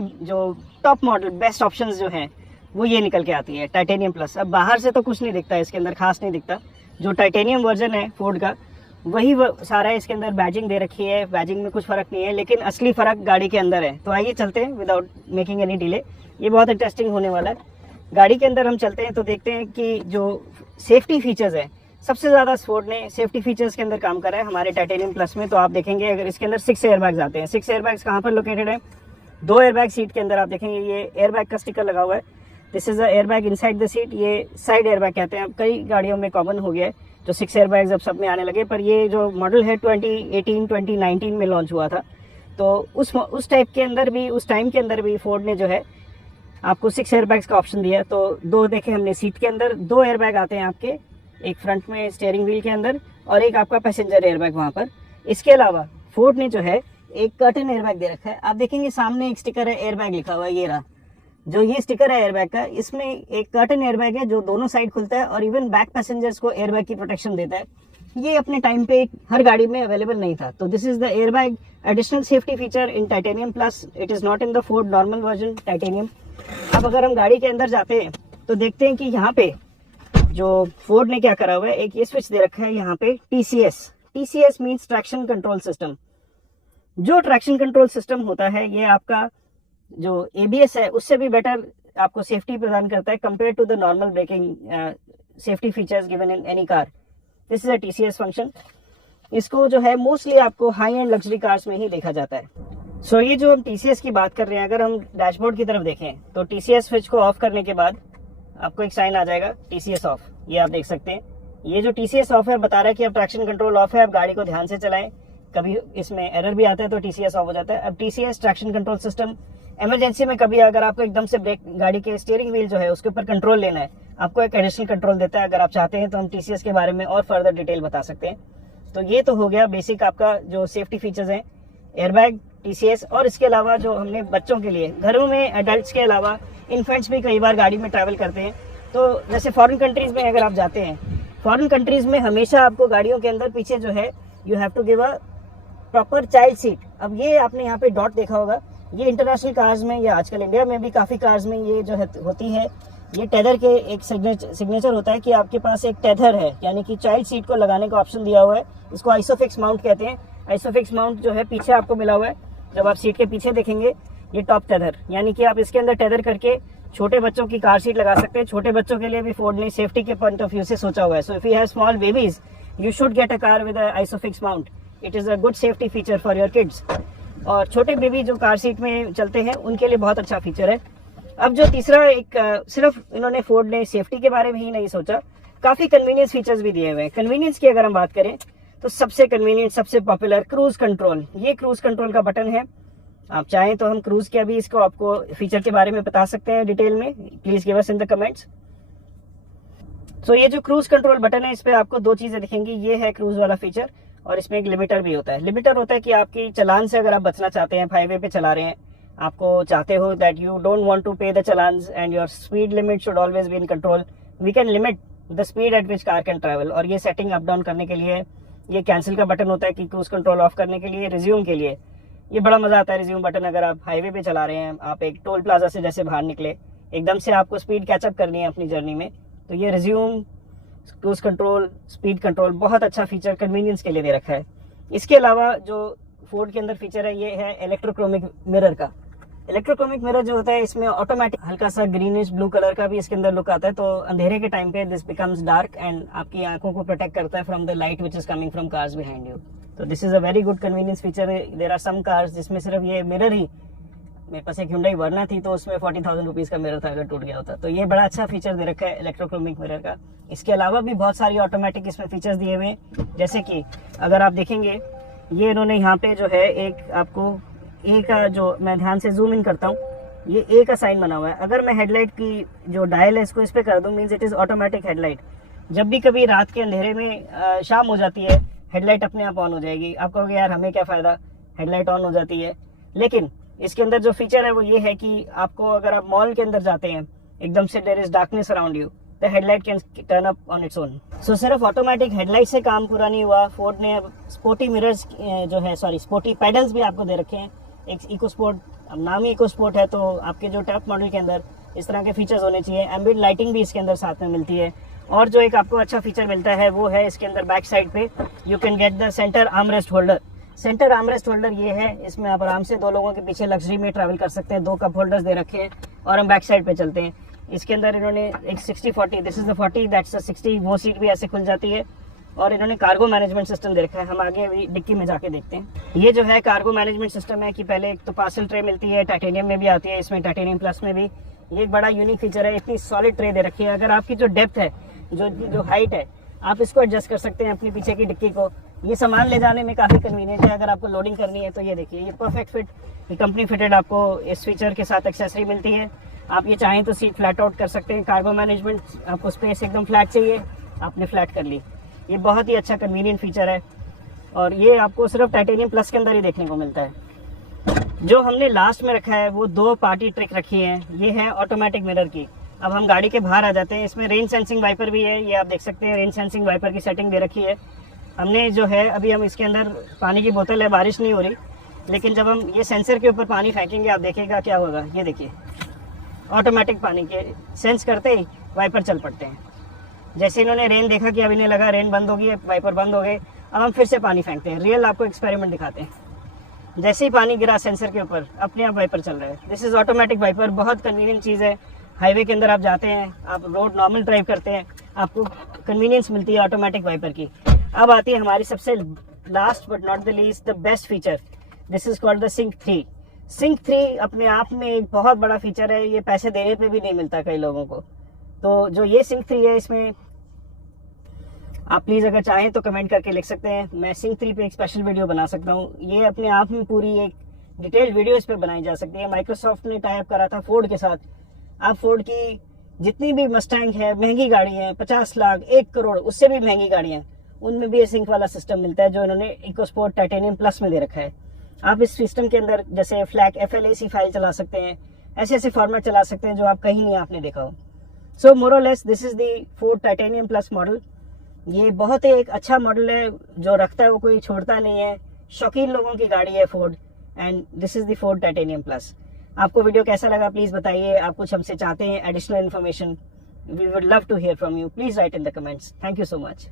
जो top model best options जो हैं वो ये निकल के आती है टाइटेनियम प्लस। अब बाहर से तो कुछ नहीं दिखता, इसके अंदर खास नहीं दिखता। जो टाइटेनियम वर्जन है फोर्ड का वही सारा है, इसके अंदर बैजिंग दे रखी है, बैजिंग में कुछ फ़र्क नहीं है, लेकिन असली फ़र्क गाड़ी के अंदर है। तो आइए चलते हैं विदाउट मेकिंग एनी डिले, ये बहुत इंटरेस्टिंग होने वाला है। गाड़ी के अंदर हम चलते हैं तो देखते हैं कि जो सेफ्टी फीचर्स है, सबसे ज़्यादा फोर्ड ने सेफ्टी फीचर्स के अंदर काम करा है हमारे टाइटेनियम प्लस में। तो आप देखेंगे अगर इसके अंदर 6 एयरबैग्स आते हैं। 6 एयरबैग्स कहाँ पर लोकेटेड है? 2 एयरबैग सीट के अंदर आप देखेंगे ये एयरबैग का स्टिकर लगा हुआ है। This is a airbag inside the seat, ये साइड एयरबैग कहते हैं। अब कई गाड़ियों में कॉमन हो गया है जो 6 एयरबैग्स अब सब में आने लगे, पर ये जो मॉडल है 2018-2019 में लॉन्च हुआ था। तो उस टाइप के अंदर भी, उस टाइम के अंदर भी फोर्ड ने जो है आपको 6 एयरबैग्स का ऑप्शन दिया है। तो 2 देखे हमने सीट के अंदर, 2 एयरबैग आते हैं आपके, एक फ्रंट में स्टीयरिंग व्हील के अंदर और एक आपका पैसेंजर एयरबैग वहाँ पर। इसके अलावा फोर्ड ने जो है एक कर्टन एयरबैग दे रखा है। आप देखेंगे सामने एक स्टिकर है एयरबैग लिखा हुआ है, ये रहा जो ये स्टिकर है एयरबैग का। इसमें एक कर्टन एयरबैग है जो दोनों साइड खुलता है और इवन बैक पैसेंजर्स को एयरबैग की प्रोटेक्शन देता है। ये अपने टाइम पे हर गाड़ी में अवेलेबल नहीं था। तो this is the airbag additional safety feature in titanium plus. It is not in the Ford normal version titanium. अब अगर हम गाड़ी के अंदर जाते हैं तो देखते हैं कि यहाँ पे जो फोर्ड ने क्या करा हुआ है, एक ये स्विच दे रखा है यहाँ पे TCS। TCS means traction control system. जो ट्रैक्शन कंट्रोल सिस्टम होता है ये आपका जो ABS है उससे भी बेटर आपको सेफ्टी प्रदान करता है compare to the normal braking safety features given in any car. This is a TCS function. इसको जो है मोस्टली आपको हाई एंड लग्जरी कार्स में ही देखा जाता है। सो ये जो हम TCS की बात कर रहे हैं, अगर हम डैशबोर्ड की तरफ देखें तो TCS स्विच को ऑफ करने के बाद आपको एक साइन आ जाएगा TCS ऑफ, ये आप देख सकते हैं। ये जो TCS ऑफ है बता रहा है कि अब ट्रैक्शन कंट्रोल ऑफ है, अब गाड़ी को ध्यान से चलाएं। कभी इसमें एरर भी आता है तो TCS ऑफ हो जाता है। अब TCS traction control system, emergency में कभी अगर आपको एकदम से ब्रेक, गाड़ी के स्टीयरिंग व्हील जो है उसके ऊपर कंट्रोल लेना है, आपको एक एडिशनल कंट्रोल देता है। अगर आप चाहते हैं तो हम TCS के बारे में और फर्दर डिटेल बता सकते हैं। तो ये तो हो गया बेसिक आपका जो सेफ्टी फीचर्स हैं, एयरबैग, TCS। और इसके अलावा जो हमने बच्चों के लिए, घरों में एडल्ट्स के अलावा इन्फेंट्स भी कई बार गाड़ी में ट्रैवल करते हैं। तो जैसे फॉरेन कंट्रीज में अगर आप जाते हैं, फॉरेन कंट्रीज में हमेशा आपको गाड़ियों के अंदर पीछे जो है you have to give a proper child seat. अब ये आपने यहाँ पे डॉट देखा होगा, ये इंटरनेशनल कार्स में या आजकल इंडिया में भी काफ़ी कार्स में ये जो है होती है। ये टेदर के एक सिग्नेचर होता है कि आपके पास एक टेदर है, यानी कि चाइल्ड सीट को लगाने का ऑप्शन दिया हुआ है। इसको आइसोफिक्स माउंट कहते हैं। आइसोफिक्स माउंट जो है पीछे आपको मिला हुआ है। जब आप सीट के पीछे देखेंगे ये टॉप टेदर, यानी कि आप इसके अंदर टेदर करके छोटे बच्चों की कार सीट लगा सकते हैं। छोटे बच्चों के लिए भी फोर्ड ने सेफ्टी के पॉइंट ऑफ व्यू से सोचा हुआ है। So if you have small babies you should get a car with isofix mount. It is a good safety feature for your kids. और छोटे बेबी जो कार सीट में चलते हैं उनके लिए बहुत अच्छा फीचर है। अब जो तीसरा एक सिर्फ इन्होंने फोर्ड ने सेफ्टी के बारे में ही नहीं सोचा, काफ़ी कन्वीनियंस फीचर्स भी दिए हुए हैं। कन्वीनियंस की अगर हम बात करें तो सबसे कन्वीनियंट, सबसे पॉपुलर क्रूज कंट्रोल। ये क्रूज कंट्रोल का बटन है। आप चाहें तो हम क्रूज के अभी इसको आपको फीचर के बारे में बता सकते हैं डिटेल में। Please give us in the comments. So ये जो क्रूज कंट्रोल बटन है इस पे आपको 2 चीजें दिखेंगी। ये है क्रूज वाला फीचर और इसमें एक लिमिटर भी होता है। लिमिटर होता है कि आपकी चालान से अगर आप बचना चाहते हैं, हाईवे पे चला रहे हैं, आपको चाहते हो that you don't want to pay the challans and your speed limit should always be in control, we can limit the speed at which car can travel. और ये सेटिंग अप डाउन करने के लिए ये कैंसिल का बटन होता है कि क्रूज कंट्रोल ऑफ करने के लिए। रिज्यूम के लिए ये बड़ा मजा आता है। रिज्यूम बटन, अगर आप हाईवे पे चला रहे हैं, आप एक टोल प्लाजा से जैसे बाहर निकले, एकदम से आपको स्पीड कैचअप करनी है अपनी जर्नी में, तो ये resume, cruise control, speed control बहुत अच्छा फीचर कन्वीनियंस के लिए दे रखा है। इसके अलावा जो फोर्ड के अंदर फीचर है ये है इलेक्ट्रोक्रोमिक मिरर का। इलेक्ट्रोक्रोमिक मिरर जो होता है इसमें ऑटोमेटिक हल्का सा ग्रीनिश ब्लू कलर का भी इसके अंदर लुक आता है। तो अंधेरे के टाइम पे दिस बिकम्स डार्क एंड आपकी आंखों को प्रोटेक्ट करता है from the light which is coming from cars behind you. तो this is a very good convenience feature. There are some cars जिसमें सिर्फ ये मिरर ही, मेरे पास एक Hyundai वर्ना थी तो उसमें 40,000 रुपीज का मिरर था अगर टूट गया होता। तो ये बड़ा अच्छा फीचर दे रखा है इलेक्ट्रोक्रोमिक मिरर का। इसके अलावा भी बहुत सारी ऑटोमेटिक इसमें फीचर्स दिए हुए हैं, जैसे कि अगर आप देखेंगे ये इन्होंने यहाँ पे जो है एक आपको ए का, जो मैं ध्यान से जूम इन करता हूँ, ये ए का साइन बना हुआ है। अगर मैं हेडलाइट की जो डायल है इसको इस पे कर दूँ, means it is automatic headlight. जब भी कभी रात के अंधेरे में शाम हो जाती है, हेडलाइट अपने आप ऑन हो जाएगी। आप कहोगे यार हमें क्या फ़ायदा, हेडलाइट ऑन हो जाती है। लेकिन इसके अंदर जो फीचर है वो ये है कि आपको अगर आप मॉल के अंदर जाते हैं, एकदम से there is darkness around you, the headlight can turn up on its own. So सिर्फ ऑटोमेटिक हेडलाइट से काम पूरा नहीं हुआ, फोर्ड ने अब स्पोर्टी मिरर्स जो है, सॉरी स्पोर्टी पेडल्स भी आपको दे रखे हैं। एक इको स्पोर्ट अब नाम ही इको स्पोर्ट है, तो आपके जो टॉप मॉडल के अंदर इस तरह के फीचर्स होने चाहिए। एम्बिएंट लाइटिंग भी इसके अंदर साथ में मिलती है। और जो एक आपको अच्छा फीचर मिलता है वो है इसके अंदर बैक साइड पे you can get the centre armrest holder. Centre armrest holder ये है, इसमें आप आराम से 2 लोगों के पीछे लग्जरी में ट्रैवल कर सकते हैं। 2 कप होल्डर्स दे रखे हैं और हम बैक साइड पे चलते हैं। इसके अंदर इन्होंने एक 60-40, this is the 40, that's the 60, वो सीट भी ऐसे खुल जाती है। और इन्होंने कार्गो मैनेजमेंट सिस्टम दे रखा है। हम आगे अभी डिक्की में जाके देखते हैं। ये जो है कार्गो मैनेजमेंट सिस्टम है कि पहले एक तो पार्सल ट्रे मिलती है, टाइटेनियम में भी आती है, इसमें टाइटेनियम प्लस में भी। ये एक बड़ा यूनिक फीचर है, इतनी सॉलिड ट्रे दे रखी है। अगर आपकी जो डेप्थ है, जो हाइट है, आप इसको एडजस्ट कर सकते हैं अपनी पीछे की डिक्की को। ये सामान ले जाने में काफ़ी कन्वीनियंट है। अगर आपको लोडिंग करनी है तो ये देखिए, ये परफेक्ट फिट, ये कंपनी फिटेड आपको इस फीचर के साथ एक्सेसरी मिलती है। आप ये चाहें तो सीट फ्लैट आउट कर सकते हैं। कार्गो मैनेजमेंट, आपको स्पेस एकदम फ्लैट चाहिए, आपने फ्लैट कर ली। ये बहुत ही अच्छा कन्वीनियंट फीचर है और ये आपको सिर्फ टाइटेनियम प्लस के अंदर ही देखने को मिलता है। जो हमने लास्ट में रखा है वो 2 पार्टी ट्रिक रखी है। ये है ऑटोमेटिक मिरर की। अब हम गाड़ी के बाहर आ जाते हैं। इसमें रेन सेंसिंग वाइपर भी है, ये आप देख सकते हैं। रेन सेंसिंग वाइपर की सेटिंग दे रखी है हमने। जो है अभी हम इसके अंदर पानी की बोतल है, बारिश नहीं हो रही, लेकिन जब हम ये सेंसर के ऊपर पानी फेंकेंगे आप देखेगा क्या होगा। ये देखिए, ऑटोमेटिक पानी के सेंस करते ही वाइपर चल पड़ते हैं। जैसे इन्होंने रेन देखा कि अब इन्हें लगा रेन बंद होगी, वाइपर बंद हो गए, अब हम फिर से पानी फेंकते हैं। रियल आपको एक्सपेरिमेंट दिखाते हैं। जैसे ही पानी गिरा सेंसर के ऊपर, अपने आप वाइपर चल रहा है। This is automatic wiper. बहुत कन्वीनियंट चीज़ है। हाईवे के अंदर आप जाते हैं, आप रोड नॉर्मल ड्राइव करते हैं, आपको कन्वीनियंस मिलती है ऑटोमेटिक वाइपर की। अब आती है हमारी सबसे last but not the least, the best feature. This is called the Sync 3। Sync 3 अपने आप में एक बहुत बड़ा फीचर है। ये पैसे देने पे भी नहीं मिलता कई लोगों को। तो जो ये सिंक 3 है, इसमें आप प्लीज़ अगर चाहें तो कमेंट करके लिख सकते हैं। मैं सिंक 3 पे एक स्पेशल वीडियो बना सकता हूँ। ये अपने आप में पूरी एक डिटेल्ड वीडियो इस पे बनाई जा सकती है। माइक्रोसॉफ्ट ने टाई अप करा था फोर्ड के साथ। आप फोर्ड की जितनी भी मस्टैंग है, महंगी गाड़ी है, 50 लाख, 1 करोड़, उससे भी महंगी गाड़ियाँ, उनमें भी ये सिंक वाला सिस्टम मिलता है, जो इन्होंने इकोस्पोर्ट टाइटेनियम प्लस में दे रखा है। आप इस सिस्टम के अंदर जैसे फ्लैग FLAC फाइल चला सकते हैं, ऐसे ऐसे फॉर्मेट चला सकते हैं जो आप कहीं नहीं आपने देखा हो। सो मोर और less this is the Ford Titanium plus model. ये बहुत ही एक अच्छा मॉडल है, जो रखता है वो कोई छोड़ता नहीं है। शौकीन लोगों की गाड़ी है Ford, and this is the Ford Titanium Plus. आपको वीडियो कैसा लगा प्लीज़ बताइए। आप कुछ हमसे चाहते हैं additional information, we would love to hear from you. Please write in the comments. Thank you so much.